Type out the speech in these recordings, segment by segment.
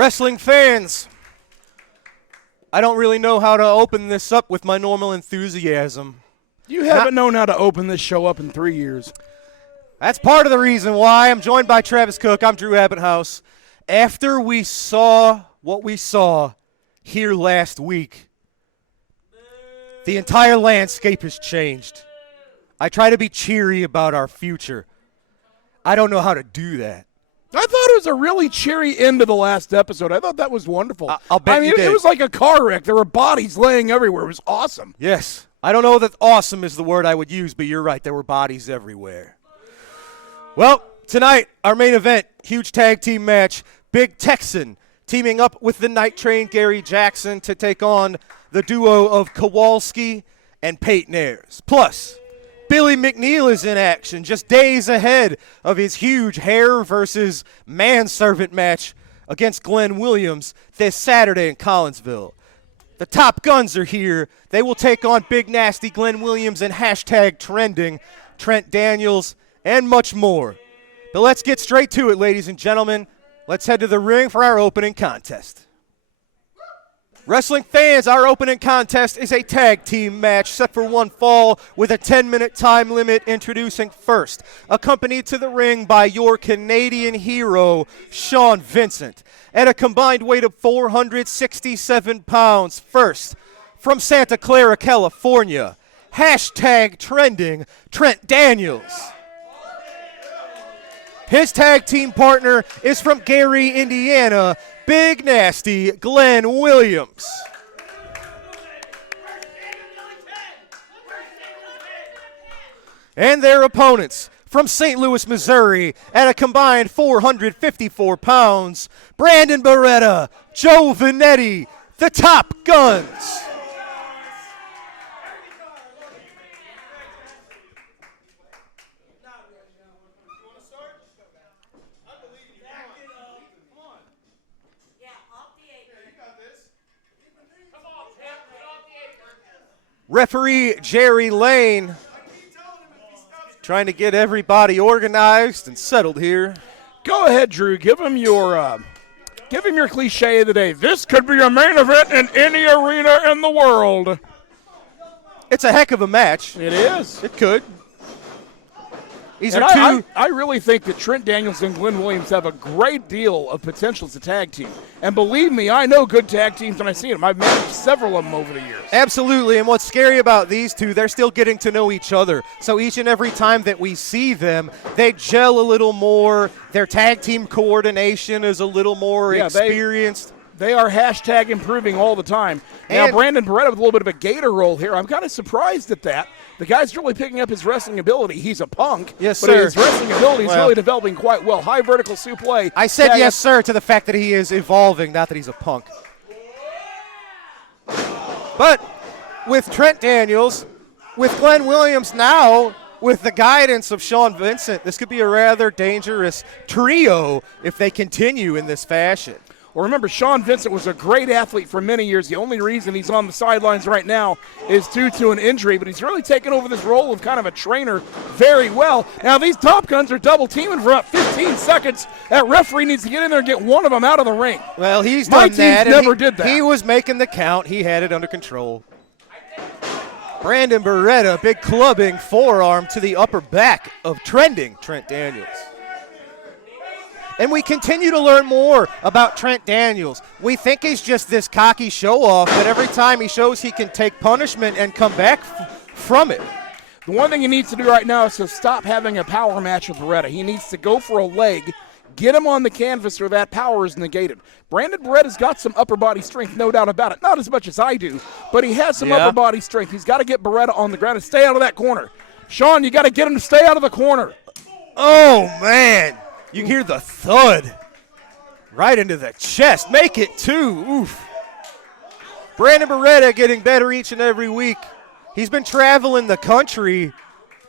Wrestling fans, I don't really know how to open this up with my normal enthusiasm. You haven't known how to open this show up in 3 years. That's part of the reason why. I'm joined by Travis Cook. I'm Drew Abbotthouse. After we saw what we saw here last week, the entire landscape has changed. I try to be cheery about our future. I don't know how to do that. I thought it was a really cheery end to the last episode. I thought that was wonderful. I'll bet you did. It was like a car wreck. There were bodies laying everywhere. It was awesome. Yes. I don't know that awesome is the word I would use, but you're right. There were bodies everywhere. Well, tonight, our main event, huge tag team match. Big Texan teaming up with the Night Train Gary Jackson to take on the duo of Kowalski and Peyton Ayers. Plus, Billy McNeel is in action just days ahead of his huge hair versus manservant match against Glenn Williams this Saturday in Collinsville. The Top Guns are here. They will take on Big Nasty Glenn Williams and #trending Trent Daniels and much more. But let's get straight to it, ladies and gentlemen. Let's head to the ring for our opening contest. Wrestling fans, our opening contest is a tag team match set for one fall with a 10-minute time limit. Introducing first, accompanied to the ring by your Canadian hero, Sean Vincent, at a combined weight of 467 pounds. First, from Santa Clara, California, #trending Trent Daniels. His tag team partner is from Gary, Indiana, Big Nasty Glenn Williams. And their opponents from St. Louis, Missouri, at a combined 454 pounds, Brandon Beretta, Joe Vanetti, the Top Guns. Referee Jerry Lane trying to get everybody organized and settled here. Go ahead, Drew. Give him your cliche of the day. This could be a main event in any arena in the world. It's a heck of a match. It is. It could. I really think that Trent Daniels and Glenn Williams have a great deal of potential as a tag team. And believe me, I know good tag teams when I see them. I've managed several of them over the years. Absolutely, and what's scary about these two, they're still getting to know each other. So each and every time that we see them, they gel a little more. Their tag team coordination is a little more experienced. They are #improving all the time. Now, Brandon Beretta with a little bit of a gator roll here. I'm kind of surprised at that. The guy's really picking up his wrestling ability. He's a punk. Yes, but sir. His wrestling ability is really developing quite well. High vertical suplex. I said yes, sir, to the fact that he is evolving, not that he's a punk. But with Trent Daniels, with Glenn Williams now, with the guidance of Sean Vincent, this could be a rather dangerous trio if they continue in this fashion. Well, remember, Sean Vincent was a great athlete for many years. The only reason he's on the sidelines right now is due to an injury, but he's really taken over this role of kind of a trainer very well. Now, these Top Guns are double teaming for about 15 seconds. That referee needs to get in there and get one of them out of the ring. Well, he's done that. My team never did that. He was making the count. He had it under control. Brandon Beretta, big clubbing forearm to the upper back of trending Trent Daniels. And we continue to learn more about Trent Daniels. We think he's just this cocky show-off, but every time he shows he can take punishment and come back from it. The one thing he needs to do right now is to stop having a power match with Beretta. He needs to go for a leg, get him on the canvas where that power is negated. Brandon Beretta's got some upper body strength, no doubt about it. Not as much as I do, but he has some upper body strength. He's got to get Beretta on the ground and stay out of that corner. Sean, you got to get him to stay out of the corner. Oh, man. You hear the thud right into the chest. Make it two. Oof. Brandon Beretta getting better each and every week. He's been traveling the country.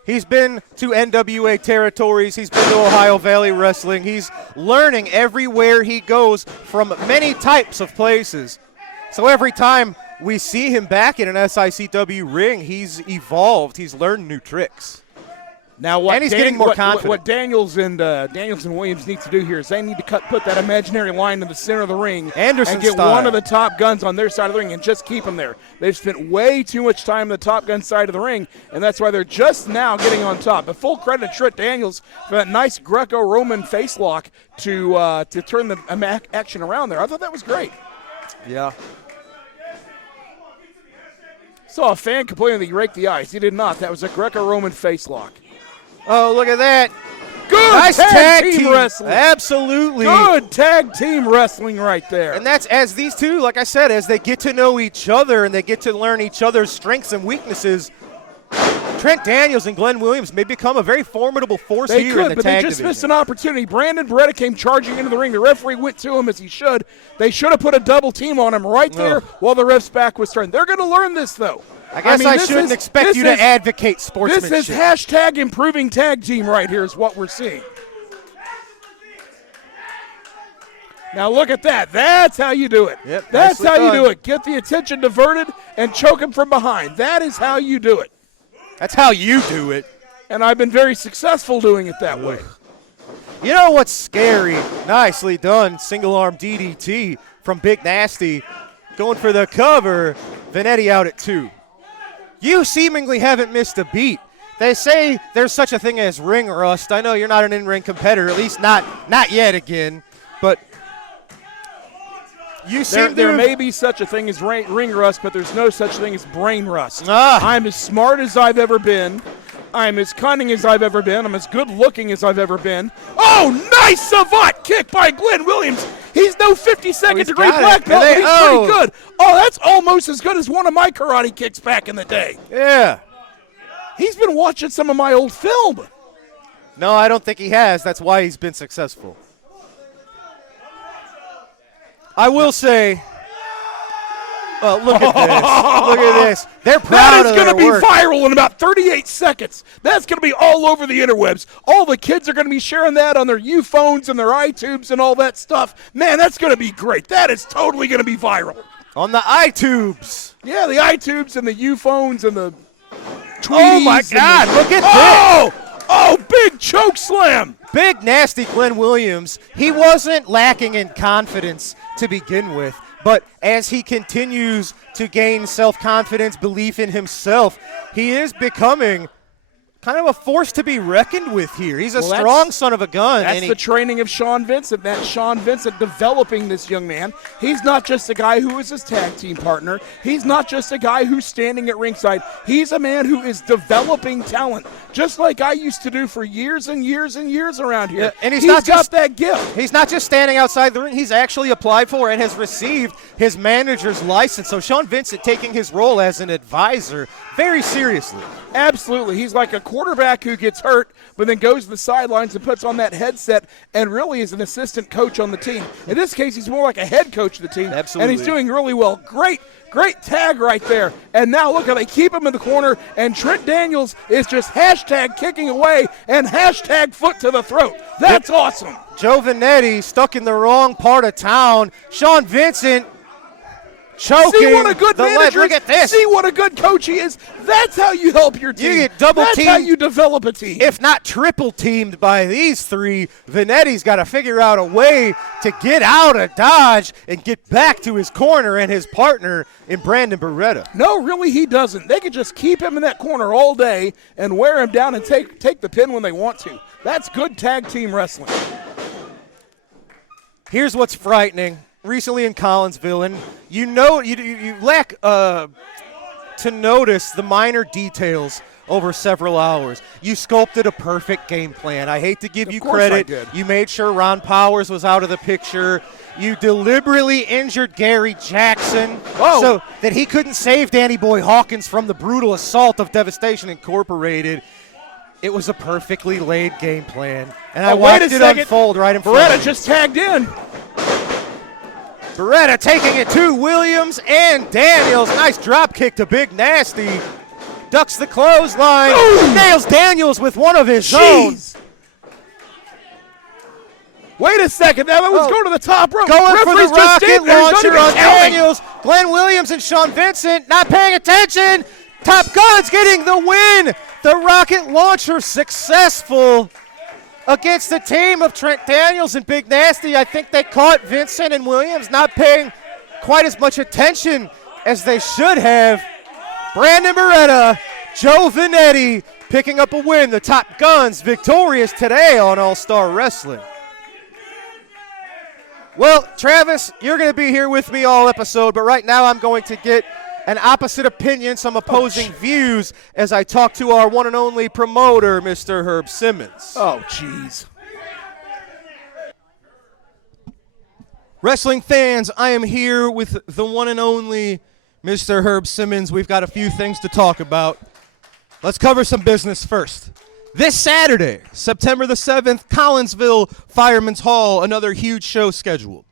He's been to NWA territories. He's been to Ohio Valley Wrestling. He's learning everywhere he goes from many types of places. So every time we see him back in an SICW ring, he's evolved. He's learned new tricks. Now, what and he's getting more confident. What Daniels and Williams need to do here is they need to put that imaginary line in the center of the ring Anderson and get style. one of the top guns on their side of the ring and just keep them there. They've spent way too much time on the top gun side of the ring, and that's why they're just now getting on top. But full credit to Trent Daniels for that nice Greco-Roman face lock to turn the action around there. I thought that was great. Yeah. Saw a fan complaining that he raked the ice. He did not. That was a Greco-Roman face lock. Oh, look at that. Good nice tag team wrestling. Absolutely. Good tag team wrestling right there. And that's as these two, like I said, as they get to know each other and they get to learn each other's strengths and weaknesses, Trent Daniels and Glenn Williams may become a very formidable force here in the but tag they just division. missed an opportunity. Brandon Beretta came charging into the ring. The referee went to him as he should. They should have put a double team on him right there while the ref's back was turned. They're going to learn this, though. I guess I shouldn't expect you to advocate sportsmanship. This is hashtag improving tag team right here is what we're seeing. Now look at that. That's how you do it. Yep, That's how you done. do it. Get the attention diverted and choke him from behind. That is how you do it. That's how you do it. And I've been very successful doing it that way. You know what's scary? Nicely done. Single arm DDT from Big Nasty. Going for the cover. Vanetti out at 2. You seemingly haven't missed a beat. They say there's such a thing as ring rust. I know you're not an in-ring competitor, at least not yet again. But you seem there may be such a thing as ring rust, but there's no such thing as brain rust. Ah. I'm as smart as I've ever been. I'm as cunning as I've ever been. I'm as good looking as I've ever been. Oh, nice savant kick by Glenn Williams. He's no 52nd degree black belt, but he's pretty good. Oh, that's almost as good as one of my karate kicks back in the day. Yeah. He's been watching some of my old film. No, I don't think he has. That's why he's been successful. I will say, look at this. Look at this. They're proud of their work. That is going to be viral in about 38 seconds. That's going to be all over the interwebs. All the kids are going to be sharing that on their U-phones and their iTubes and all that stuff. Man, that's going to be great. That is totally going to be viral. On the iTubes. Yeah, the iTubes and the U-phones and the tweets. Oh, my God. Look at this. Oh, big choke slam. Big Nasty Glenn Williams. He wasn't lacking in confidence to begin with. But as he continues to gain self-confidence, belief in himself, he is becoming kind of a force to be reckoned with here. He's a strong son of a gun. That's the training of Sean Vincent. That's Sean Vincent developing this young man. He's not just a guy who is his tag team partner. He's not just a guy who's standing at ringside. He's a man who is developing talent, just like I used to do for years and years and years around here. Yeah, and he's got that gift. He's not just standing outside the ring. He's actually applied for and has received his manager's license. So Sean Vincent taking his role as an advisor very seriously. Absolutely. He's like a quarterback who gets hurt but then goes to the sidelines and puts on that headset and really is an assistant coach on the team. In this case, he's more like a head coach of the team. Absolutely. And he's doing really well. Great tag right there. And now look how they keep him in the corner, and Trent Daniels is just hashtag kicking away and hashtag foot to the throat. That's awesome. Joe Vanetti stuck in the wrong part of town. Sean Vincent choking. See what a good manager Look at this. See what a good coach he is. That's how you help your team. You get double That's teamed. how you develop a team. If not triple teamed by these three, Vanetti's got to figure out a way to get out of Dodge and get back to his corner and his partner in Brandon Beretta. No, really he doesn't. They could just keep him in that corner all day and wear him down and take the pin when they want to. That's good tag team wrestling. Here's what's frightening. Recently in Collinsville, and you lack to notice the minor details over several hours. You sculpted a perfect game plan. I hate to give you credit. You made sure Ron Powers was out of the picture. You deliberately injured Gary Jackson so that he couldn't save Danny Boy Hawkins from the brutal assault of Devastation Incorporated. It was a perfectly laid game plan, and I watched it unfold right in front of me. Beretta just tagged in. Beretta taking it to Williams and Daniels. Nice drop kick to Big Nasty. Ducks the clothesline. Ooh. Nails Daniels with one of his own. Wait a second. That was going to the top rope. Going for the rocket launcher on Daniels. Glenn Williams and Sean Vincent not paying attention. Top Gun's getting the win The rocket launcher successful against the team of Trent Daniels and Big Nasty. I think they caught Vincent and Williams not paying quite as much attention as they should have. Brandon Beretta, Joe Vanetti picking up a win. The Top Guns victorious today on All-Star Wrestling. Well, Travis, you're going to be here with me all episode, but right now I'm going to get an opposite opinion, some opposing views as I talk to our one and only promoter, Mr. Herb Simmons. Oh, jeez. Wrestling fans, I am here with the one and only Mr. Herb Simmons. We've got a few things to talk about. Let's cover some business first. This Saturday, September the 7th, Collinsville Fireman's Hall, another huge show scheduled.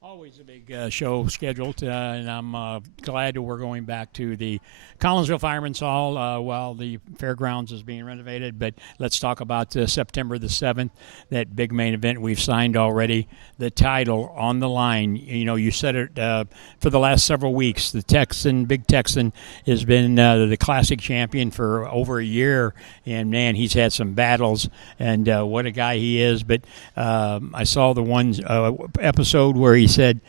Always a big show scheduled, and I'm glad that we're going back to the Collinsville Fireman's Hall while the fairgrounds is being renovated. But let's talk about September the 7th, that big main event we've signed already. The title on the line. You know, you said it for the last several weeks. The Texan, Big Texan, has been the classic champion for over a year, and man, he's had some battles, and what a guy he is. But I saw the one episode where he said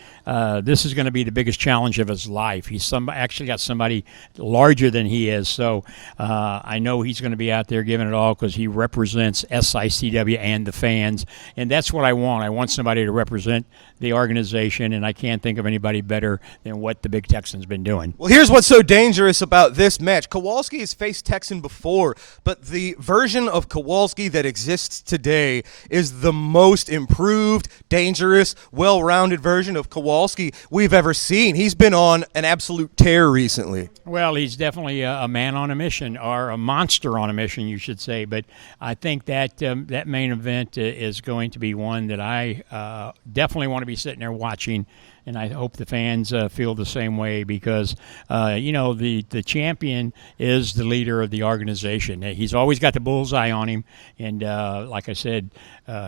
this is going to be the biggest challenge of his life. He's actually got somebody larger than he is, so I know he's going to be out there giving it all because he represents SICW and the fans, and that's what I want. I want somebody to represent the organization, and I can't think of anybody better than what the Big Texan's been doing. Well, here's what's so dangerous about this match. Kowalski has faced Texan before, but the version of Kowalski that exists today is the most improved, dangerous, well-rounded version of Kowalski we've ever seen. He's been on an absolute tear recently. Well, he's definitely a man on a mission, or a monster on a mission, you should say. But I think that that main event is going to be one that I definitely want to be sitting there watching, and I hope the fans feel the same way because, you know, the champion is the leader of the organization. He's always got the bullseye on him, and like I said,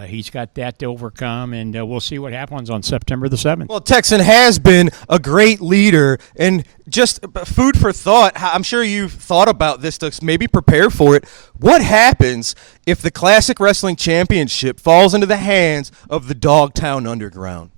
he's got that to overcome, and we'll see what happens on September the 7th. Well, Texan has been a great leader, and just food for thought. I'm sure you've thought about this to maybe prepare for it. What happens if the Classic Wrestling Championship falls into the hands of the Dogtown Underground?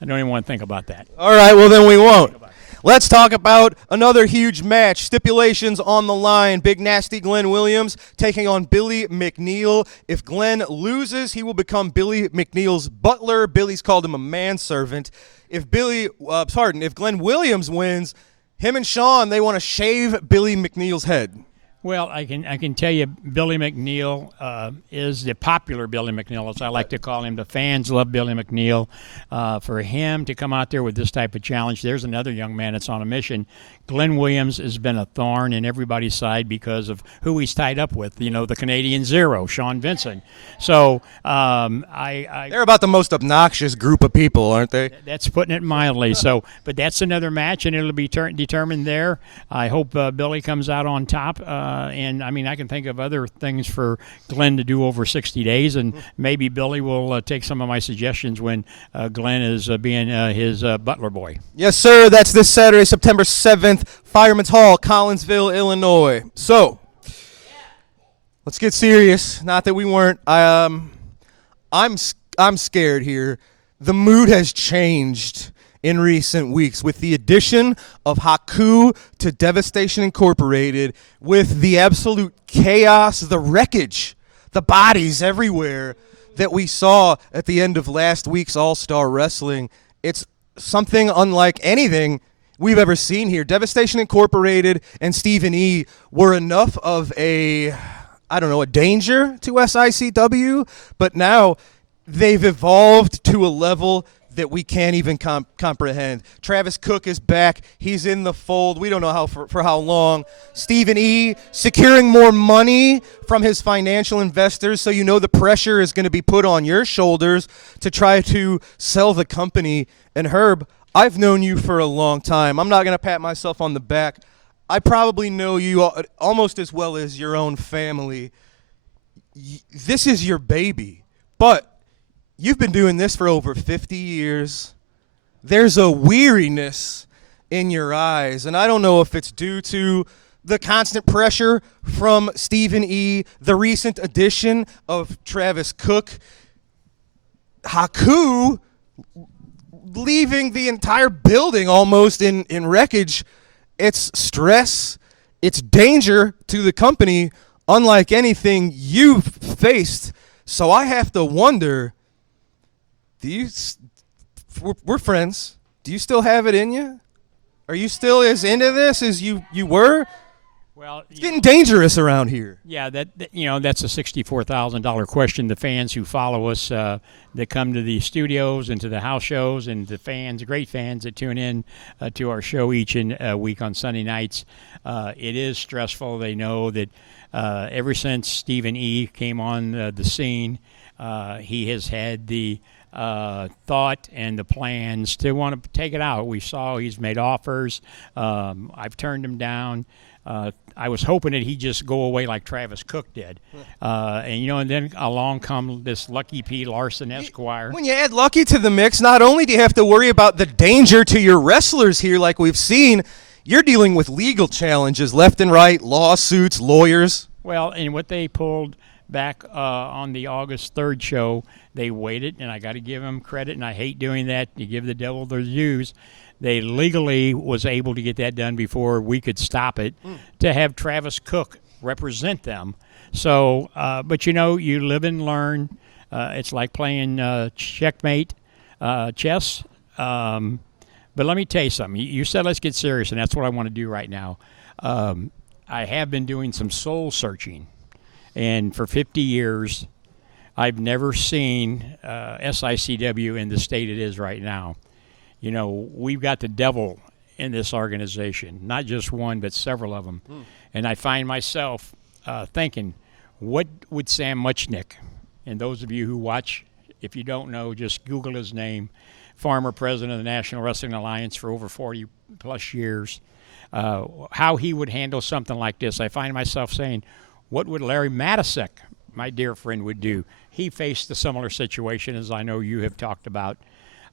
I don't even want to think about that. All right, well, then we won't. Let's talk about another huge match. Stipulations on the line. Big Nasty Glenn Williams taking on Billy McNeel. If Glenn loses, he will become Billy McNeel's butler. Billy's called him a manservant. If Glenn Williams wins, him and Sean, they want to shave Billy McNeel's head. Well, I can tell you, Billy McNeel is the popular Billy McNeel, as I like to call him. The fans love Billy McNeel. For him to come out there with this type of challenge, there's another young man that's on a mission. Glenn Williams has been a thorn in everybody's side because of who he's tied up with. You know, the Canadian Zero, Sean Vincent. So they're about the most obnoxious group of people, aren't they? That's putting it mildly. So, but that's another match, and it'll be determined there. I hope Billy comes out on top. And I mean, I can think of other things for Glenn to do over 60 days, and maybe Billy will take some of my suggestions when Glenn is being his butler boy. Yes, sir. That's this Saturday, September 7th, Fireman's Hall, Collinsville, Illinois. So, let's get serious. Not that we weren't. I'm scared here. The mood has changed in recent weeks with the addition of Haku to Devastation Incorporated, with the absolute chaos, the wreckage, the bodies everywhere that we saw at the end of last week's All-Star Wrestling. It's something unlike anything we've ever seen here. Devastation Incorporated and Stephen E. were enough of a danger to SICW, but now they've evolved to a level that we can't even comprehend. Travis Cook is back. He's in the fold. We don't know for how long. Stephen E. securing more money from his financial investors, so you know the pressure is going to be put on your shoulders to try to sell the company. And Herb, I've known you for a long time. I'm not going to pat myself on the back. I probably know you almost as well as your own family. This is your baby, but you've been doing this for over 50 years. There's a weariness in your eyes, and I don't know if it's due to the constant pressure from Stephen E., the recent addition of Travis Cook, Haku leaving the entire building almost in wreckage. It's stress. It's danger to the company, unlike anything you've faced. So I have to wonder, we're friends. Do you still have it in you? Are you still as into this as you were? Well, it's getting dangerous around here. Yeah, that's a $64,000 question. The fans who follow us, that come to the studios and to the house shows, and the fans, great fans that tune in to our show each week on Sunday nights. It is stressful. They know that ever since Stephen E. came on the scene, he has had the thought and the plans to want to take it out. We saw he's made offers. I've turned him down. I was hoping that he'd just go away like Travis Cook did. And then along come this Lucky P. Larson Esquire. When you add Lucky to the mix, not only do you have to worry about the danger to your wrestlers here like we've seen, you're dealing with legal challenges left and right, lawsuits, lawyers. Well, and what they pulled back on the August 3rd show, they waited, and I got to give them credit, and I hate doing that. You give the devil their dues. They legally was able to get that done before we could stop it, to have Travis Cook represent them. So, but you live and learn. It's like playing checkmate chess. But let me tell you something. You said let's get serious, and that's what I want to do right now. I have been doing some soul searching, and for 50 years, I've never seen SICW in the state it is right now. We've got the devil in this organization, not just one, but several of them. And I find myself thinking, what would Sam Muchnick, and those of you who watch, if you don't know, just Google his name, former president of the National Wrestling Alliance for over 40-plus years, how he would handle something like this. I find myself saying, what would Larry Matisek, my dear friend, would do? He faced a similar situation, as I know you have talked about.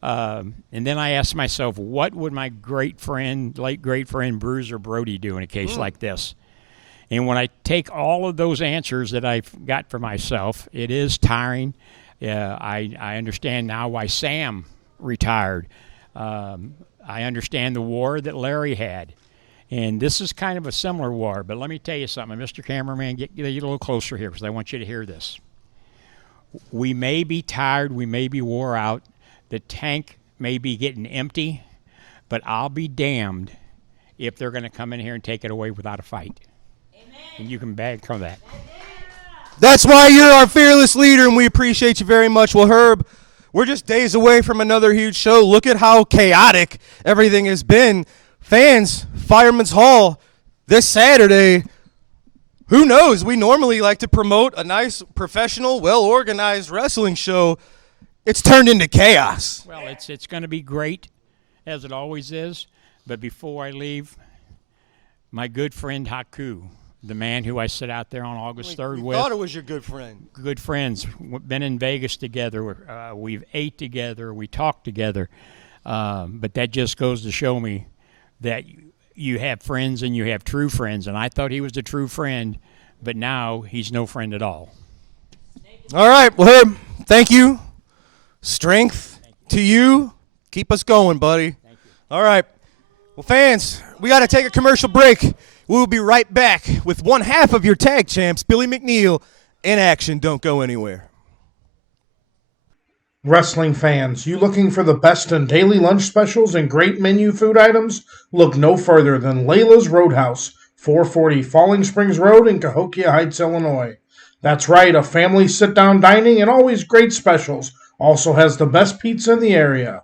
And then I asked myself, what would my late great friend Bruiser Brody do in a case like this? And when I take all of those answers that I've got for myself, it is tiring. I understand now why Sam retired. I understand the war that Larry had. And this is kind of a similar war. But let me tell you something. Mr. Cameraman, get a little closer here because I want you to hear this. We may be tired. We may be wore out. The tank may be getting empty, but I'll be damned if they're going to come in here and take it away without a fight. Amen. And you can bag from that. That's why you're our fearless leader, and we appreciate you very much. Well, Herb, we're just days away from another huge show. Look at how chaotic everything has been. Fans, Fireman's Hall, this Saturday. Who knows? We normally like to promote a nice, professional, well-organized wrestling show. It's turned into chaos. Well, it's going to be great, as it always is. But before I leave, my good friend Haku, the man who I sit out there on August 3rd with. I thought it was your good friend. Good friends. We've been in Vegas together. We've ate together. We talked together. But that just goes to show me that you have friends and you have true friends. And I thought he was the true friend, but now he's no friend at all. All right. Well, Herb, thank you. Strength to you. Keep us going, buddy. Thank you. All right. Well, fans, we got to take a commercial break. We'll be right back with one half of your tag champs, Billy McNeel, in action. Don't go anywhere. Wrestling fans, you looking for the best in daily lunch specials and great menu food items? Look no further than Layla's Roadhouse, 440 Falling Springs Road in Cahokia Heights, Illinois. That's right, a family sit-down dining and always great specials. Also has the best pizza in the area.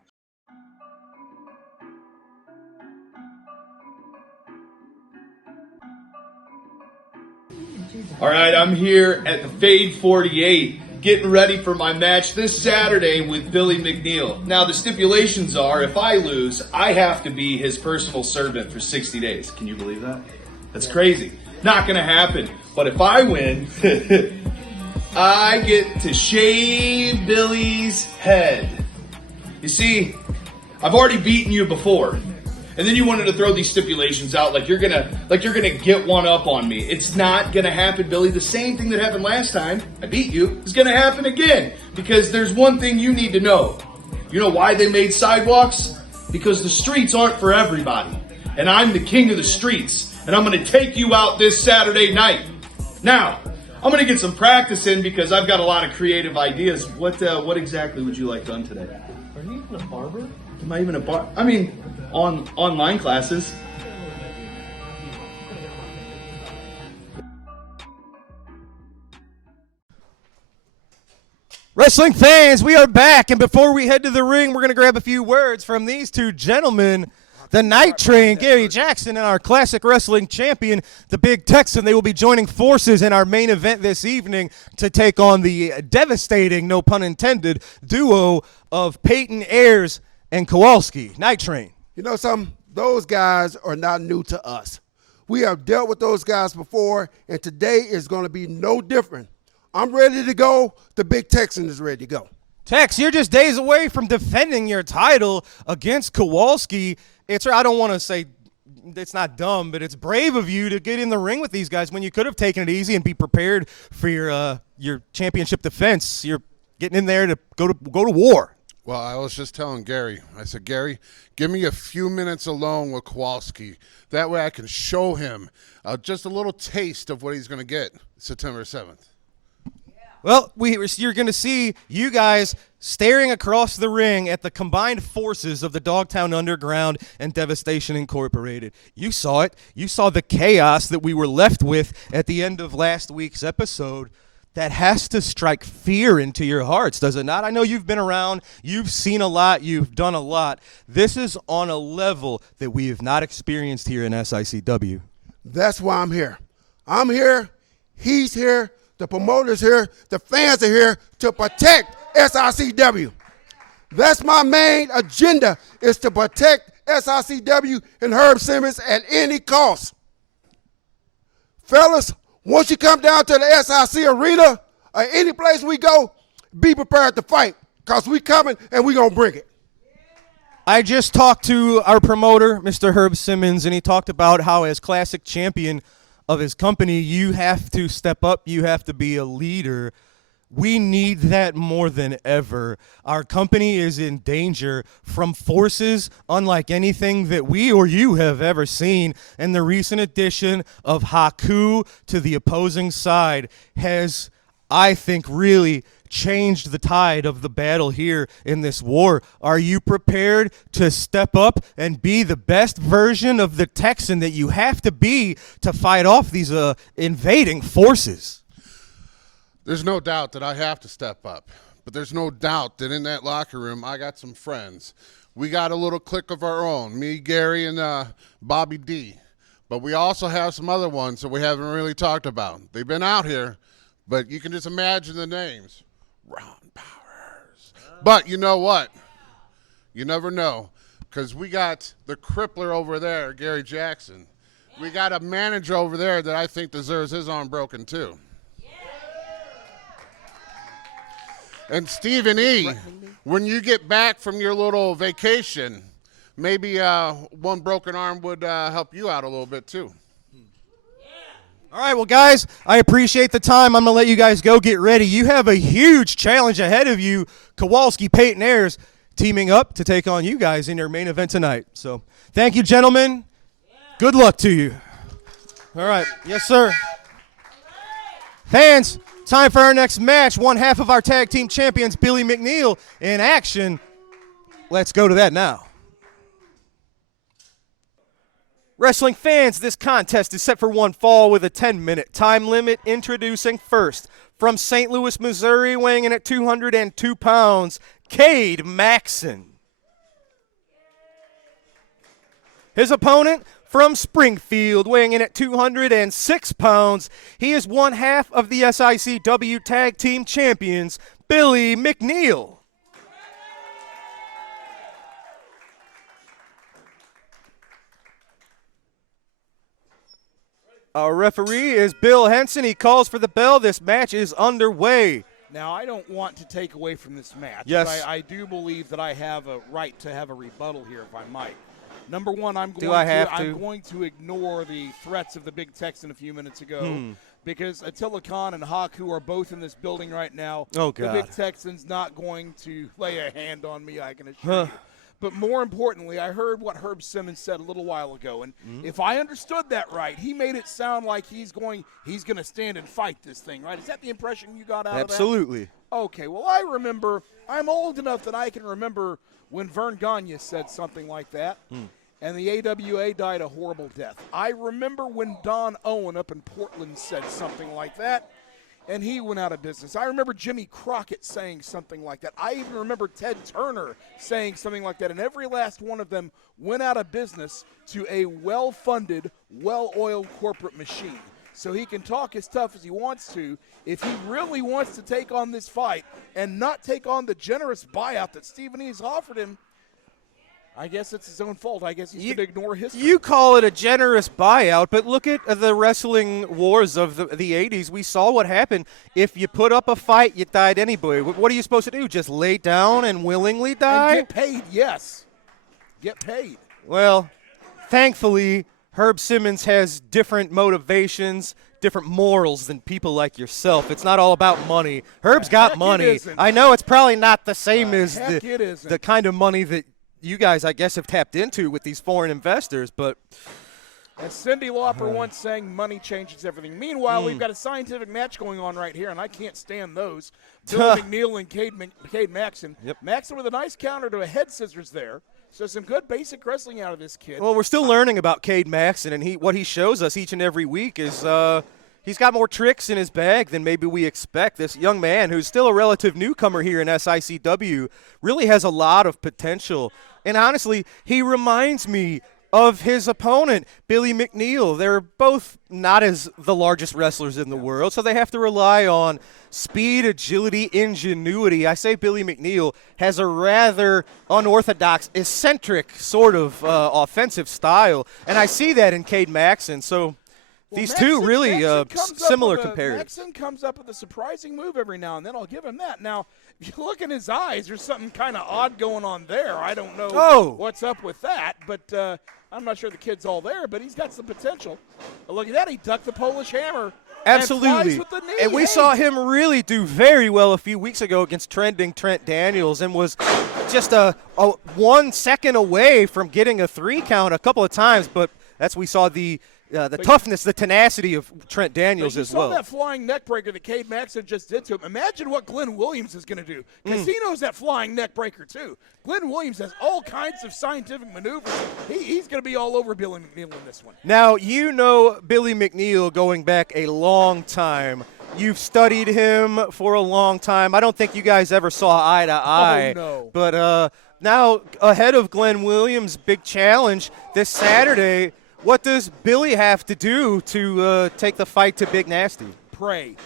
All right, I'm here at the Fade 48, getting ready for my match this Saturday with Billy McNeel. Now, the stipulations are, if I lose, I have to be his personal servant for 60 days. Can you believe that? That's crazy. Not going to happen. But if I win, I get to shave Billy's head. You see, I've already beaten you before. And then you wanted to throw these stipulations out like you're gonna get one up on me. It's not gonna happen, Billy. The same thing that happened last time, I beat you, is gonna happen again. Because there's one thing you need to know. You know why they made sidewalks? Because the streets aren't for everybody. And I'm the king of the streets. And I'm gonna take you out this Saturday night. Now, I'm gonna get some practice in because I've got a lot of creative ideas. What exactly would you like done today? Are you even a barber? Am I even a bar? I mean, online classes. Wrestling fans, we are back, and before we head to the ring, we're going to grab a few words from these two gentlemen. The Night Train, Gary Jackson, and our classic wrestling champion, the Big Texan. They will be joining forces in our main event this evening to take on the devastating, no pun intended, duo of Peyton Ayers and Kowalski. Night Train. You know something? Those guys are not new to us. We have dealt with those guys before, and today is going to be no different. I'm ready to go. The Big Texan is ready to go. Tex, you're just days away from defending your title against Kowalski. I don't want to say it's not dumb, but it's brave of you to get in the ring with these guys when you could have taken it easy and be prepared for your championship defense. You're getting in there to go to war. Well, I was just telling Gary. I said, Gary, give me a few minutes alone with Kowalski. That way I can show him just a little taste of what he's going to get September 7th. Well, you're going to see you guys staring across the ring at the combined forces of the Dogtown Underground and Devastation Incorporated. You saw it. You saw the chaos that we were left with at the end of last week's episode. That has to strike fear into your hearts, does it not? I know you've been around. You've seen a lot. You've done a lot. This is on a level that we have not experienced here in SICW. That's why I'm here. I'm here. He's here. The promoters here, the fans are here to protect SICW. That's my main agenda, is to protect SICW and Herb Simmons at any cost. Fellas, once you come down to the SIC arena or any place we go, be prepared to fight because we coming and we going to bring it. I just talked to our promoter, Mr. Herb Simmons, and he talked about how as classic champion of his company, you have to step up, you have to be a leader. We need that more than ever. Our company is in danger from forces unlike anything that we or you have ever seen, and the recent addition of Haku to the opposing side has, I think, really changed the tide of the battle here in this war. Are you prepared to step up and be the best version of the Texan that you have to be to fight off these invading forces? There's no doubt that I have to step up, but there's no doubt that in that locker room I got some friends. We got a little clique of our own, me, Gary, and Bobby D. But we also have some other ones that we haven't really talked about. They've been out here, but you can just imagine the names. Ron Powers. But you know what? You never know, because we got the crippler over there, Gary Jackson. We got a manager over there that I think deserves his arm broken too. And Stephen E., when you get back from your little vacation, maybe one broken arm would help you out a little bit too. All right, well, guys, I appreciate the time. I'm going to let you guys go get ready. You have a huge challenge ahead of you. Kowalski, Peyton Ayers teaming up to take on you guys in your main event tonight. So thank you, gentlemen. Good luck to you. All right. Yes, sir. Fans, time for our next match. One half of our tag team champions, Billy McNeel, in action. Let's go to that now. Wrestling fans, this contest is set for one fall with a 10-minute time limit. Introducing first, from St. Louis, Missouri, weighing in at 202 pounds, Kade Maxon. His opponent, from Springfield, weighing in at 206 pounds, he is one half of the SICW Tag Team Champions, Billy McNeel. Our referee is Bill Henson. He calls for the bell. This match is underway. Now, I don't want to take away from this match. Yes. But I do believe that I have a right to have a rebuttal here, if I might. Number one, I'm Do I have to? I'm going to ignore the threats of the Big Texan a few minutes ago because Attila Khan and Hawk, who are both in this building right now, Oh, the God. Big Texan's not going to lay a hand on me, I can assure you. But more importantly, I heard what Herb Simmons said a little while ago, and if I understood that right, he made it sound like he's going to stand and fight this thing, right? Is that the impression you got out of that? Absolutely. Okay, well, I remember, I'm old enough that I can remember when Vern Gagne said something like that, and the AWA died a horrible death. I remember when Don Owen up in Portland said something like that, and he went out of business. I remember Jimmy Crockett saying something like that. I even remember Ted Turner saying something like that, and every last one of them went out of business to a well-funded, well-oiled corporate machine. So he can talk as tough as he wants to. If he really wants to take on this fight and not take on the generous buyout that Stephen E. has offered him, I guess it's his own fault. I guess he's going to ignore history. You call it a generous buyout, but look at the wrestling wars of the 80s. We saw what happened. If you put up a fight, you died anyway. What are you supposed to do? Just lay down and willingly die? And get paid, yes. Get paid. Well, thankfully, Herb Simmons has different motivations, different morals than people like yourself. It's not all about money. Herb's got Heck, money. it isn't. I know it's probably not the same as Heck, it isn't. the kind of money that you guys, I guess, have tapped into with these foreign investors, but As Cyndi Lauper once sang, money changes everything. Meanwhile, we've got a scientific match going on right here, and I can't stand those. Bill McNeel and Kade Maxon. Yep. Maxon with a nice counter to a head scissors there. So some good basic wrestling out of this kid. well, we're still learning about Kade Maxon, and what he shows us each and every week is he's got more tricks in his bag than maybe we expect. This young man, who's still a relative newcomer here in SICW, really has a lot of potential. And honestly, he reminds me of his opponent, Billy McNeel. They're both not as the largest wrestlers in the world, so they have to rely on speed, agility, ingenuity. I say Billy McNeel has a rather unorthodox, eccentric sort of offensive style, and I see that in Kade Maxon. So these two really similar compared. Maxon comes up with a surprising move every now and then. I'll give him that. Now, if you look in his eyes, there's something kind of odd going on there. I don't know what's up with that, but I'm not sure the kid's all there, but he's got some potential. But look at that. He ducked the Polish hammer. Absolutely. And flies with the knee. And we saw him really do very well a few weeks ago against trending Trent Daniels and was just a 1 second away from getting a 3 count a couple of times, but we saw the toughness, the tenacity of Trent Daniels as well. You saw that flying neck breaker that Kade Maxon just did to him. Imagine what Glenn Williams is going to do, because he knows that flying neck breaker too. Glenn Williams has all kinds of scientific maneuvers. He's going to be all over Billy McNeel in this one. Now, you know Billy McNeel going back a long time. You've studied him for a long time. I don't think you guys ever saw eye to eye. Oh, no. But now, ahead of Glenn Williams' big challenge this Saturday, what does Billy have to do to take the fight to Big Nasty? Pray.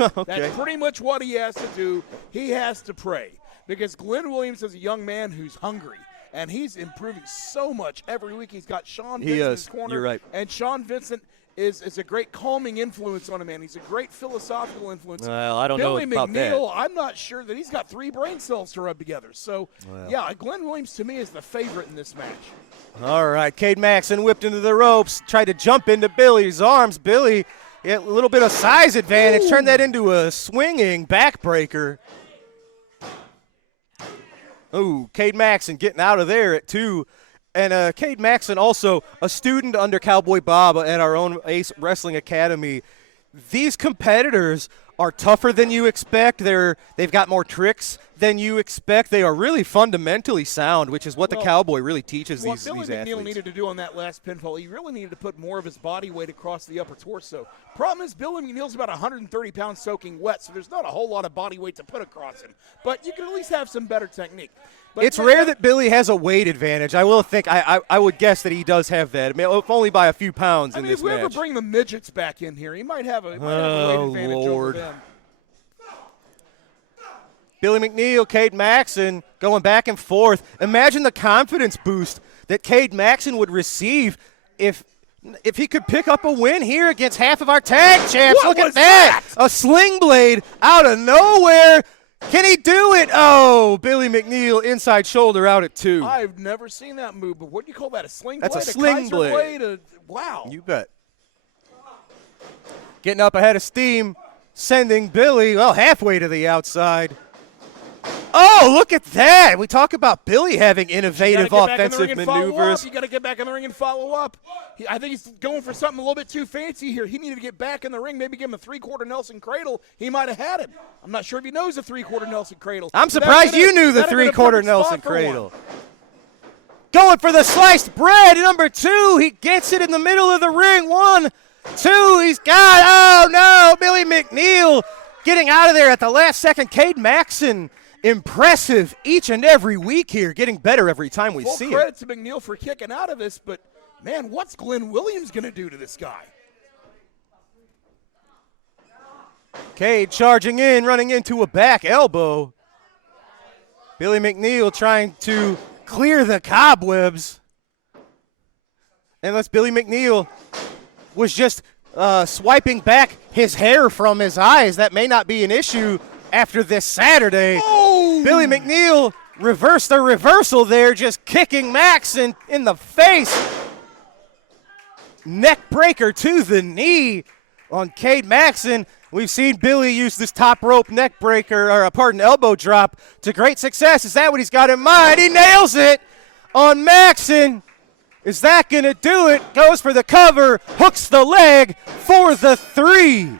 Okay. That's pretty much what he has to do. He has to pray, because Glenn Williams is a young man who's hungry, and he's improving so much every week. He's got Sean Vincent in his corner. You're right. And Sean Vincent is a great calming influence on a man. He's a great philosophical influence. Well, I don't know Billy about that. McNeel, I'm not sure that he's got 3 brain cells to rub together. So, yeah, Glenn Williams to me is the favorite in this match. All right, Kade Maxon whipped into the ropes, tried to jump into Billy's arms. Billy, a little bit of size advantage, turned that into a swinging backbreaker. Ooh, Kade Maxon getting out of there at 2. And Kade Maxon, also a student under Cowboy Bob at our own Ace Wrestling Academy. These competitors are tougher than you expect. They've got more tricks than you expect. They are really fundamentally sound, which is what the Cowboy really teaches these athletes. What Billy McNeel needed to do on that last pinfall, he really needed to put more of his body weight across the upper torso. Problem is, Billy McNeel's about 130 pounds soaking wet, so there's not a whole lot of body weight to put across him. But you can at least have some better technique. But it's rare that Billy has a weight advantage. I will think, I would guess that he does have that. I mean, if only by a few pounds in this match. If we ever bring the midgets back in here, he might have a weight advantage over them. Billy McNeel, Kade Maxon going back and forth. Imagine the confidence boost that Kade Maxon would receive if he could pick up a win here against half of our tag champs. Look at that. A sling blade out of nowhere. Can he do it? Oh, Billy McNeel inside shoulder out at 2. I've never seen that move, but what do you call that? A sling That's blade? a sling Kaiser blade. Wow. You bet. Getting up ahead of steam, sending Billy, well, halfway to the outside. Oh, look at that. We talk about Billy having innovative offensive maneuvers. You got to get back in the ring and follow up. I think he's going for something a little bit too fancy here. He needed to get back in the ring, maybe give him a three-quarter Nelson cradle. He might have had it. I'm not sure if he knows the three-quarter Nelson cradle. I'm surprised you knew the three-quarter Nelson cradle. Going for the sliced bread, number 2. He gets it in the middle of the ring. 1, 2, he's got, oh no, Billy McNeel getting out of there at the last second. Kade Maxon, impressive each and every week here, getting better every time we see it. Full credit to McNeel for kicking out of this, but man, what's Glenn Williams going to do to this guy? Kade charging in, running into a back elbow. Billy McNeel trying to clear the cobwebs. Unless Billy McNeel was just swiping back his hair from his eyes. That may not be an issue after this Saturday. Oh! Billy McNeel reversed the reversal there, just kicking Maxon in the face. Neck breaker to the knee on Kade Maxon. We've seen Billy use this top rope neck breaker, elbow drop to great success. Is that what he's got in mind? He nails it on Maxon. Is that going to do it? Goes for the cover, hooks the leg for the 3.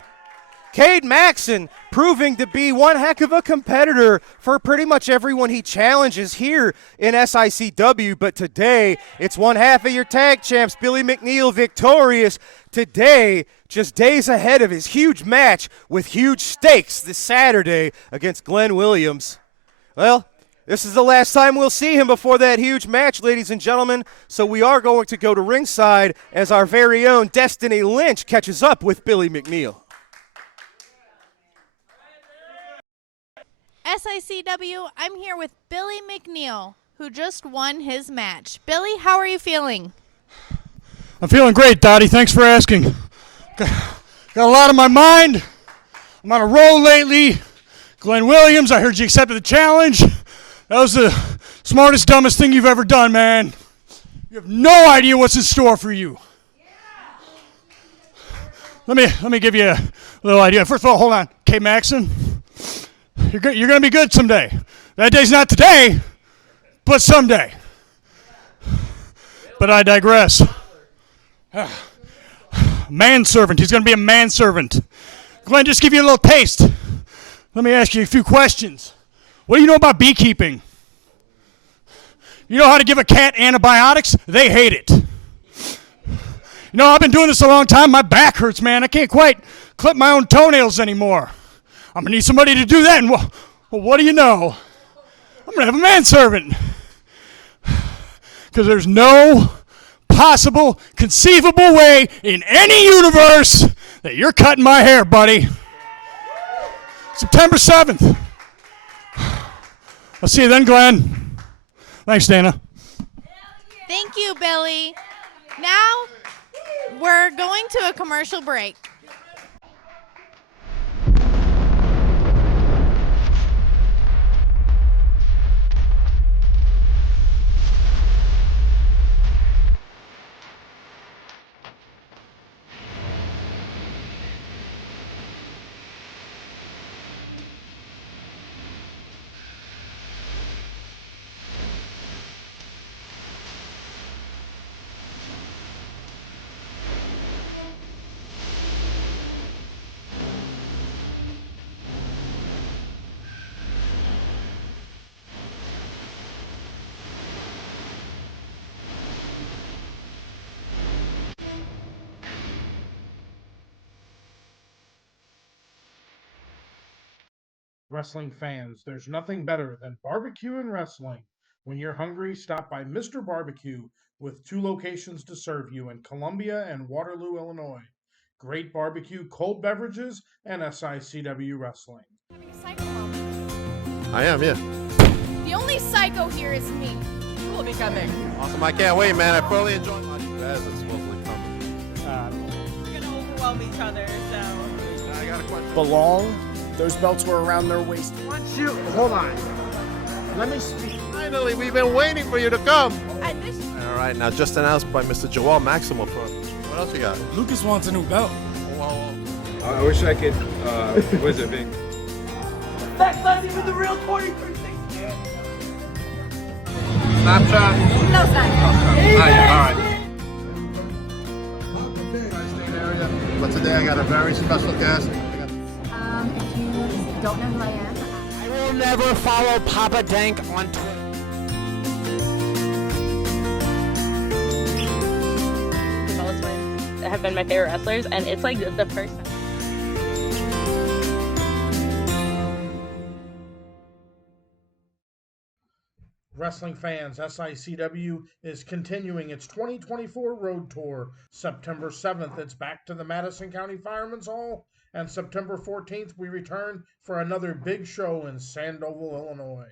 Kade Maxon proving to be one heck of a competitor for pretty much everyone he challenges here in SICW. But today, it's one half of your tag champs, Billy McNeel, victorious. Today, just days ahead of his huge match with huge stakes this Saturday against Glenn Williams. Well, this is the last time we'll see him before that huge match, ladies and gentlemen. So we are going to go to ringside as our very own Destiny Lynch catches up with Billy McNeel. SICW, I'm here with Billy McNeel, who just won his match. Billy, how are you feeling? I'm feeling great, Dottie. Thanks for asking. Got a lot on my mind. I'm on a roll lately. Glenn Williams, I heard you accepted the challenge. That was the smartest, dumbest thing you've ever done, man. You have no idea what's in store for you. Let me give you a little idea. First of all, hold on. Kade Maxon, you're going to be good someday. That day's not today, but someday. But I digress. Manservant. He's going to be a manservant. Glenn, just give you a little taste. Let me ask you a few questions. What do you know about beekeeping? You know how to give a cat antibiotics? They hate it. You know, I've been doing this a long time. My back hurts, man. I can't quite clip my own toenails anymore. I'm going to need somebody to do that. And well, what do you know? I'm going to have a manservant. Because there's no possible, conceivable way in any universe that you're cutting my hair, buddy. September 7th. I'll see you then, Glenn. Thanks, Dana. Thank you, Billy. Now we're going to a commercial break. Wrestling fans, there's nothing better than barbecue and wrestling. When you're hungry, stop by Mr. Barbecue with 2 locations to serve you in Columbia and Waterloo, Illinois. Great barbecue, cold beverages, and SICW wrestling. I am, yeah. The only psycho here is me. Who will be coming? Awesome, I can't wait, man. I thoroughly enjoyed my as it's supposedly coming. We're gonna overwhelm each other, so. I got a question. Belong Those belts were around their waist. Hold on. Let me speak. Finally, we've been waiting for you to come. All right, now just announced by Mr. Joel Maxon. What else you got? Lucas wants a new belt. Well, I wish I could, what is it, Bing? That's not even the real 2360. Snapchat? No Snapchat. All right. But today I got a very special guest. If you don't know who I am, I will never follow Papa Dank on Twitter. Have been my favorite wrestlers, and it's like the first time. Wrestling fans, SICW is continuing its 2024 Road Tour. September 7th, it's back to the Madison County Fireman's Hall, and September 14th, we return for another big show in Sandoval, Illinois.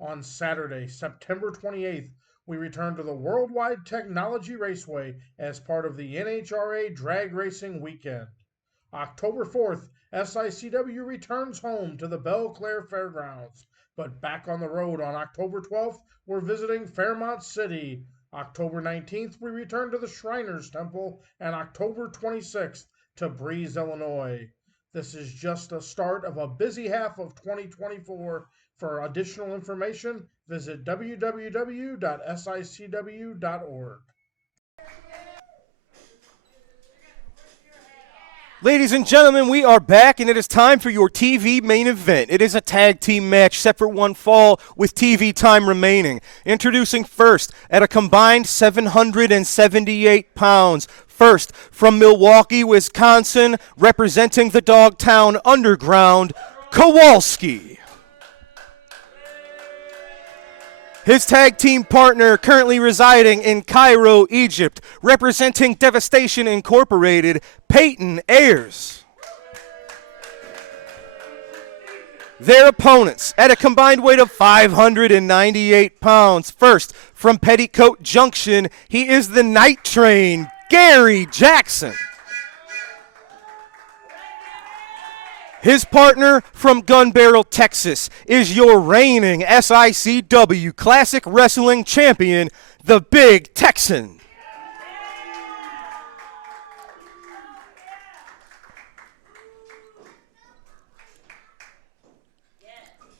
On Saturday, September 28th, we return to the Worldwide Technology Raceway as part of the NHRA Drag Racing Weekend. October 4th, SICW returns home to the Belle Claire Fairgrounds. But back on the road on October 12th, we're visiting Fairmont City. October 19th, we return to the Shriners Temple, and October 26th to Breeze, Illinois. This is just the start of a busy half of 2024. For additional information, visit www.sicw.org. Ladies and gentlemen, we are back, and it is time for your TV main event. It is a tag team match set for one fall with TV time remaining. Introducing first, at a combined 778 pounds, first from Milwaukee, Wisconsin, representing the Dogtown Underground, Kowalski. His tag team partner, currently residing in Cairo, Egypt, representing Devastation Incorporated, Peyton Ayers. Their opponents, at a combined weight of 598 pounds, first from Petticoat Junction, he is the Night Train, Gary Jackson. His partner from Gun Barrel, Texas, is your reigning SICW Classic Wrestling Champion, the Big Texan.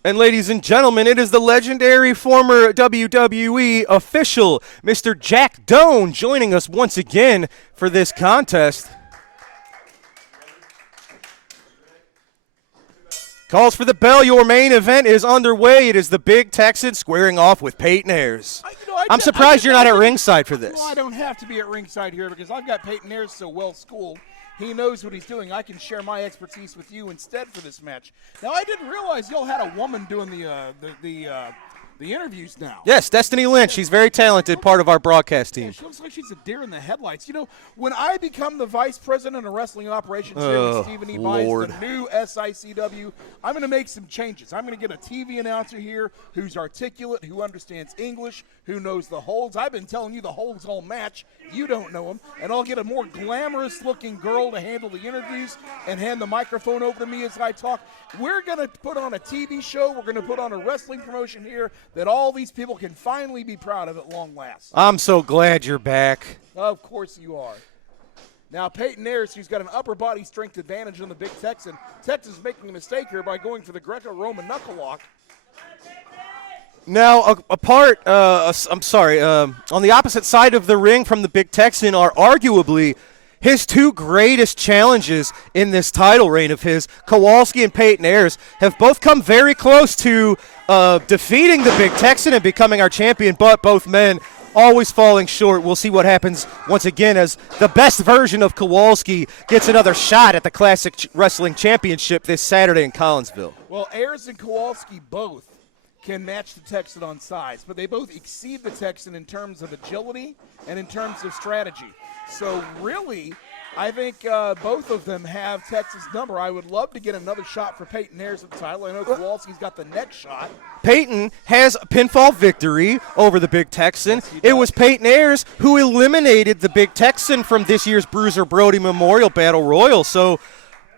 And ladies and gentlemen, it is the legendary former WWE official, Mr. Jack Doan, joining us once again for this contest. Calls for the bell. Your main event is underway. It is the Big Texan squaring off with Peyton Ayers. I'm surprised you're not at ringside for this. Well, I don't have to be at ringside here because I've got Peyton Ayers so well schooled. He knows what he's doing. I can share my expertise with you instead for this match. Now, I didn't realize y'all had a woman doing the interviews now. Yes, Destiny Lynch. She's very talented, part of our broadcast team. Yeah, she looks like she's a deer in the headlights. You know, when I become the vice president of wrestling operations here with Stephen E. Bias, the new SICW, I'm going to make some changes. I'm going to get a TV announcer here who's articulate, who understands English, who knows the holds. I've been telling you the holds all match. You don't know them. And I'll get a more glamorous-looking girl to handle the interviews and hand the microphone over to me as I talk. We're going to put on a TV show. We're going to put on a wrestling promotion here that all these people can finally be proud of at long last. I'm so glad you're back. Of course you are. Now, Peyton Ayers, who's got an upper body strength advantage on the Big Texan. Texas making a mistake here by going for the Greco-Roman knuckle lock. Now, on the opposite side of the ring from the Big Texan are arguably his two greatest challenges in this title reign of his. Kowalski and Peyton Ayers have both come very close to defeating the Big Texan and becoming our champion, but both men always falling short. We'll see what happens once again as the best version of Kowalski gets another shot at the Classic Wrestling Championship this Saturday in Collinsville. Well, Ayers and Kowalski both can match the Texan on size, but they both exceed the Texan in terms of agility and in terms of strategy. So really, I think both of them have Texas' number. I would love to get another shot for Peyton Ayers at the title. I know Kowalski's got the next shot. Peyton has a pinfall victory over the Big Texan. Yes, it was Peyton Ayers who eliminated the Big Texan from this year's Bruiser Brody Memorial Battle Royal. So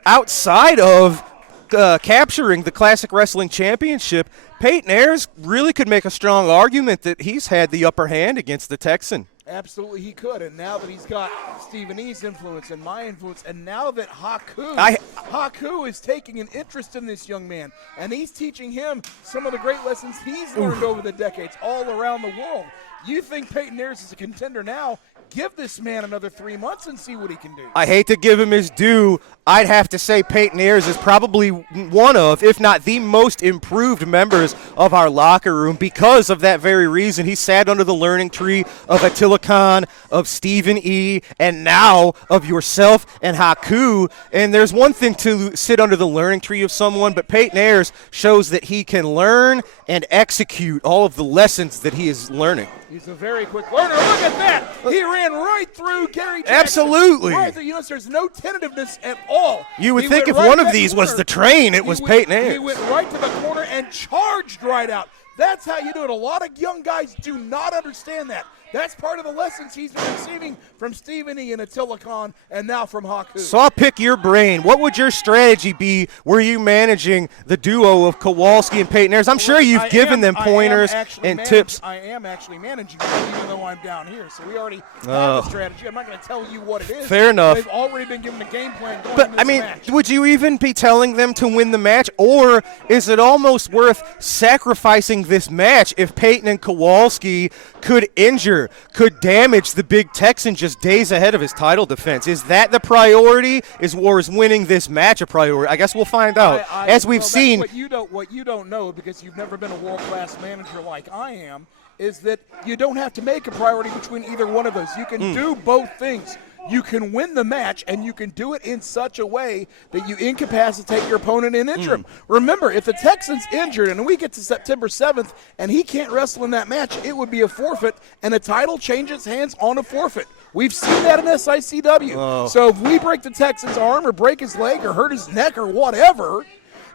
outside of capturing the Classic Wrestling Championship, Peyton Ayers really could make a strong argument that he's had the upper hand against the Texan. Absolutely, he could. And now that he's got Stephen E's influence and my influence, and now that Haku is taking an interest in this young man, and he's teaching him some of the great lessons he's learned over the decades all around the world. You think Peyton Ayers is a contender now? Give this man another 3 months and see what he can do. I hate to give him his due. I'd have to say Peyton Ayers is probably one of, if not the most improved members of our locker room because of that very reason. He sat under the learning tree of Attila Khan, of Stephen E., and now of yourself and Haku. And there's one thing to sit under the learning tree of someone, but Peyton Ayers shows that he can learn and execute all of the lessons that he is learning. He's a very quick learner. Look at that. He ran right through Gary Jackson. Absolutely. Right through. You notice there's no tentativeness at all. You would think if one of these was the train, it was Peyton Ayers. He went right to the corner and charged right out. That's how you do it. A lot of young guys do not understand that. That's part of the lessons he's been receiving from Stephen E. and Attila Khan and now from Haku. So I'll pick your brain. What would your strategy be were you managing the duo of Kowalski and Peyton Ayers? I'm sure you've given them pointers and tips. I am actually managing them even though I'm down here. So we already have a strategy. I'm not going to tell you what it is. Fair enough. They've already been given a game plan going But, into this match. would you even be telling them to win the match? Or is it almost worth sacrificing this match if Peyton and Kowalski could injure, could damage the Big Texan just days ahead of his title defense? Is that the priority? Is winning this match a priority? I guess we'll find out. As we've seen. What you don't know, because you've never been a world-class manager like I am, is that you don't have to make a priority between either one of those. You can do both things. You can win the match, and you can do it in such a way that you incapacitate your opponent and injure him. Remember, if the Texan's injured and we get to September 7th and he can't wrestle in that match, it would be a forfeit, and the title changes hands on a forfeit. We've seen that in SICW. So if we break the Texan's arm or break his leg or hurt his neck or whatever,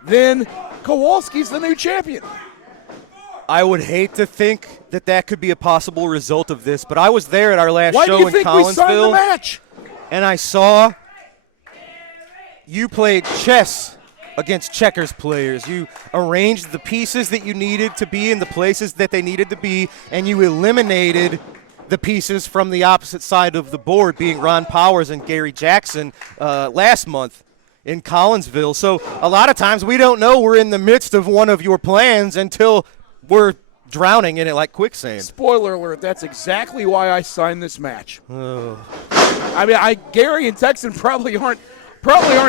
then Kowalski's the new champion. I would hate to think that could be a possible result of this, but I was there at our last Why show do you in think Collinsville, we signed the match? and I saw you played chess against checkers players. You arranged the pieces that you needed to be in the places that they needed to be, and you eliminated the pieces from the opposite side of the board, being Ron Powers and Gary Jackson last month in Collinsville. So a lot of times we don't know we're in the midst of one of your plans until we're drowning in it like quicksand. Spoiler alert, that's exactly why I signed this match. I mean, Gary and Texan probably aren't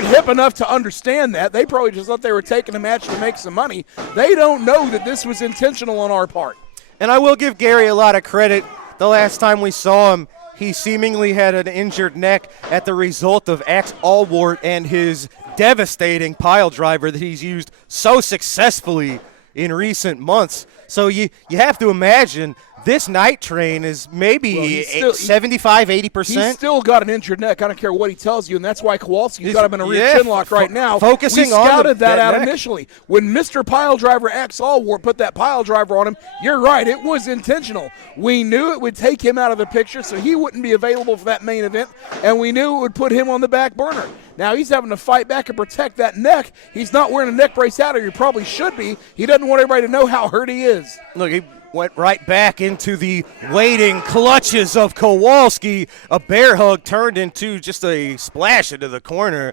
hip enough to understand that. They probably just thought they were taking a match to make some money. They don't know that this was intentional on our part. And I will give Gary a lot of credit. The last time we saw him, he seemingly had an injured neck at the result of Axe Allwart and his devastating pile driver that he's used so successfully in recent months. So you have to imagine this night train is maybe 75, 80%. He's still got an injured neck. I don't care what he tells you, and that's why Kowalski's got him in a rear chin lock right now. Focusing we scouted on that out neck. initially. When Mr. Pile Driver Axe Allwart put that pile driver on him, you're right, it was intentional. We knew it would take him out of the picture, so he wouldn't be available for that main event, and we knew it would put him on the back burner. Now he's having to fight back and protect that neck. He's not wearing a neck brace out, or he probably should be. He doesn't want everybody to know how hurt he is. Look, he went right back into the waiting clutches of Kowalski. A bear hug turned into just a splash into the corner.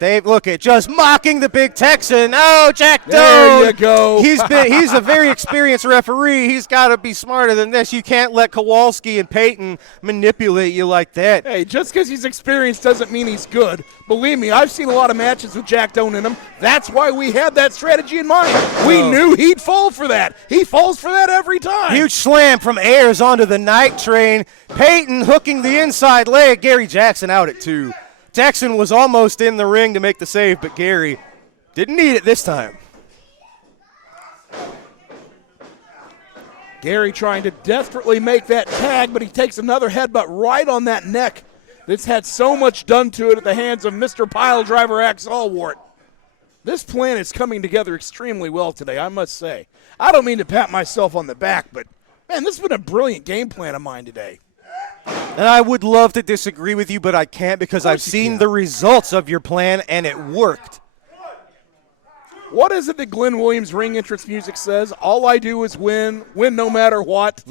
Dave, look at just mocking the Big Texan. Oh, Jack Doe. There you go. He's a very experienced referee. He's got to be smarter than this. You can't let Kowalski and Peyton manipulate you like that. Hey, just because he's experienced doesn't mean he's good. Believe me, I've seen a lot of matches with Jack Doe in them. That's why we had that strategy in mind. We knew he'd fall for that. He falls for that every time. Huge slam from Ayers onto the night train. Peyton hooking the inside leg. Gary Jackson out at 2. Jackson was almost in the ring to make the save, but Gary didn't need it this time. Gary trying to desperately make that tag, but he takes another headbutt right on that neck that's had so much done to it at the hands of Mr. Pile Driver Axe Allwart. This plan is coming together extremely well today, I must say. I don't mean to pat myself on the back, but, man, this has been a brilliant game plan of mine today. And I would love to disagree with you, but I can't because I've seen the results of your plan, and it worked. What is it that Glenn Williams' ring entrance music says? All I do is win no matter what.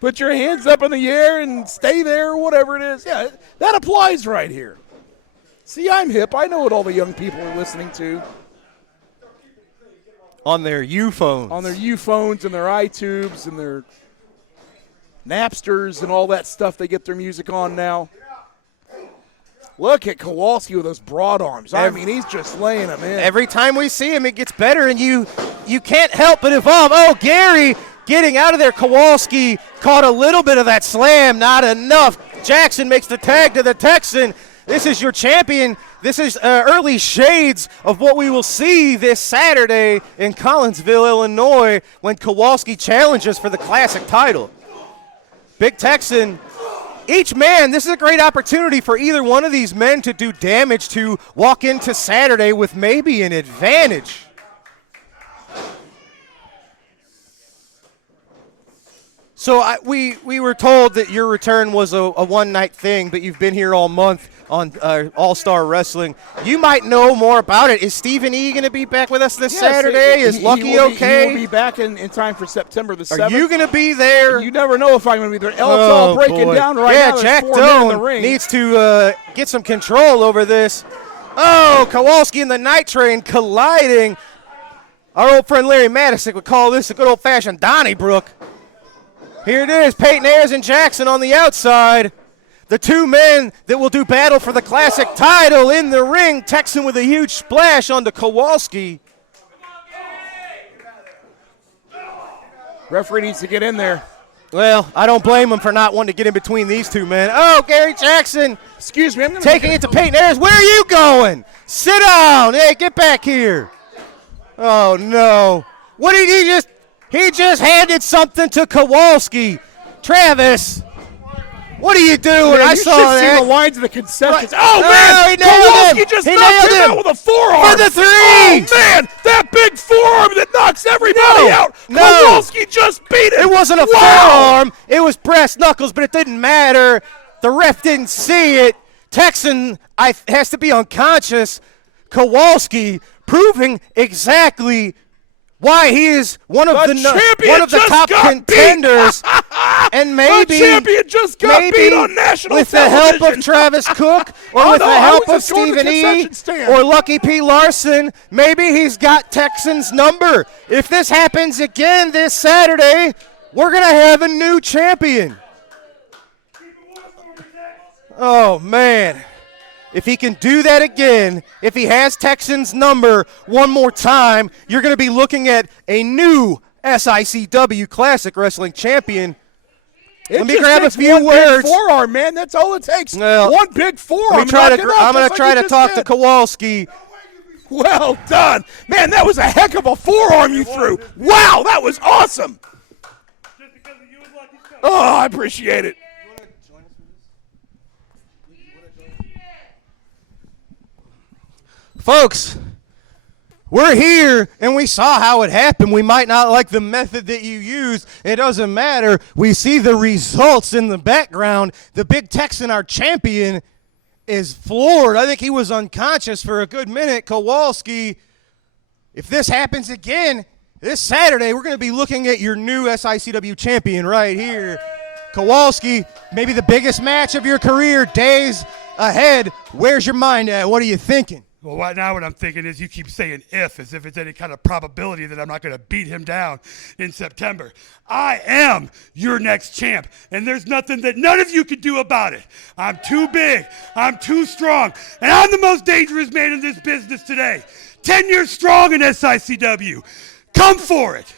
Put your hands up in the air and stay there, or whatever it is. Yeah, that applies right here. See, I'm hip. I know what all the young people are listening to. On their U-phones. On their U-phones and their iTubes and their Napsters and all that stuff they get their music on now. Look at Kowalski with those broad arms. I mean, he's just laying them in. Every time we see him, it gets better, and you can't help but evolve. Oh, Gary getting out of there. Kowalski caught a little bit of that slam, not enough. Jackson makes the tag to the Texan. This is your champion. This is early shades of what we will see this Saturday in Collinsville, Illinois, when Kowalski challenges for the Classic title. Big Texan. Each man, this is a great opportunity for either one of these men to do damage, to walk into Saturday with maybe an advantage. So we were told that your return was a one-night thing, but you've been here all month on All-Star Wrestling. You might know more about it. Is Stephen E. going to be back with us this Saturday? Is Lucky okay? He will be back in time for September the 7th. Are you going to be there? You never know if I'm going to be there. It's all breaking down right now. Yeah, Jack Doan needs to get some control over this. Oh, Kowalski and the Night Train colliding. Our old friend Larry Madison would call this a good old-fashioned Donnybrook. Here it is, Peyton Ayers and Jackson on the outside. The two men that will do battle for the Classic title in the ring. Texan with a huge splash onto Kowalski. Referee needs to get in there. Well, I don't blame him for not wanting to get in between these two men. Oh, Gary Jackson. Excuse me. I'm taking it to Peyton Ayers. Where are you going? Sit down. Hey, get back here. Oh, no. What did he just... He just handed something to Kowalski. Travis, what are you doing? Man, I saw that. You should see the lines of the concessions. Right. Oh, man. He nailed Kowalski him. just He knocked nailed him him out with a forearm. For the three. Oh, man. That big forearm that knocks everybody out. No. Kowalski just beat him. It wasn't a forearm. It was brass knuckles, but it didn't matter. The ref didn't see it. Texan has to be unconscious. Kowalski proving exactly why he is one of the top contenders, and maybe the champion just got beat on national with television. the help of Travis Cook or with the help of Stephen E. or Lucky P. Larson, maybe he's got Texan's number. If this happens again this Saturday, we're gonna have a new champion. Oh man. If he can do that again, if he has Texan's number one more time, you're going to be looking at a new SICW Classic Wrestling champion. Let me grab a few words. Big forearm, man. That's all it takes. Well, one big forearm. I'm going to try to talk to Kowalski. Well done. Man, that was a heck of a forearm you threw. Wow, that was awesome. Oh, I appreciate it. Folks, we're here, and we saw how it happened. We might not like the method that you used. It doesn't matter. We see the results in the background. The Big Texan, our champion, is floored. I think he was unconscious for a good minute. Kowalski, if this happens again this Saturday, we're going to be looking at your new SICW champion right here. Kowalski, maybe the biggest match of your career, days ahead. Where's your mind at? What are you thinking? Well, right now what I'm thinking is you keep saying if, as if it's any kind of probability that I'm not going to beat him down in September. I am your next champ, and there's nothing that none of you can do about it. I'm too big, I'm too strong, and I'm the most dangerous man in this business today. 10 years strong in SICW. Come for it.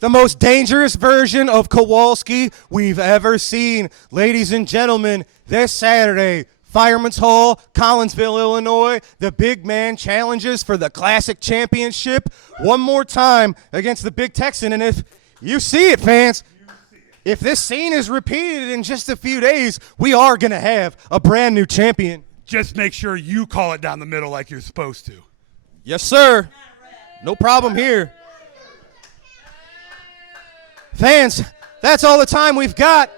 The most dangerous version of Kowalski we've ever seen. Ladies and gentlemen, this Saturday, Fireman's Hall, Collinsville, Illinois. The big man challenges for the Classic Championship one more time against the Big Texan. And if you see it, fans, if this scene is repeated in just a few days, we are going to have a brand new champion. Just make sure you call it down the middle like you're supposed to. Yes, sir. No problem here. Fans, that's all the time we've got.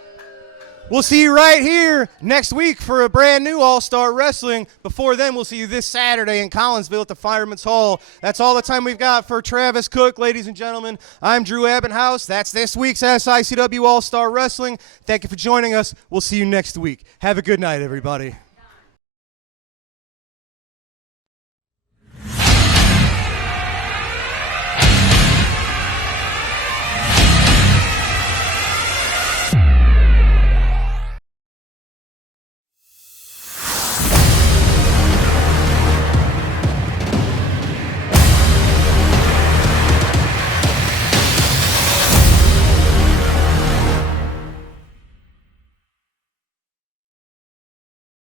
We'll see you right here next week for a brand new All-Star Wrestling. Before then, we'll see you this Saturday in Collinsville at the Fireman's Hall. That's all the time we've got for Travis Cook, ladies and gentlemen. I'm Drew Abbenhouse. That's this week's SICW All-Star Wrestling. Thank you for joining us. We'll see you next week. Have a good night, everybody.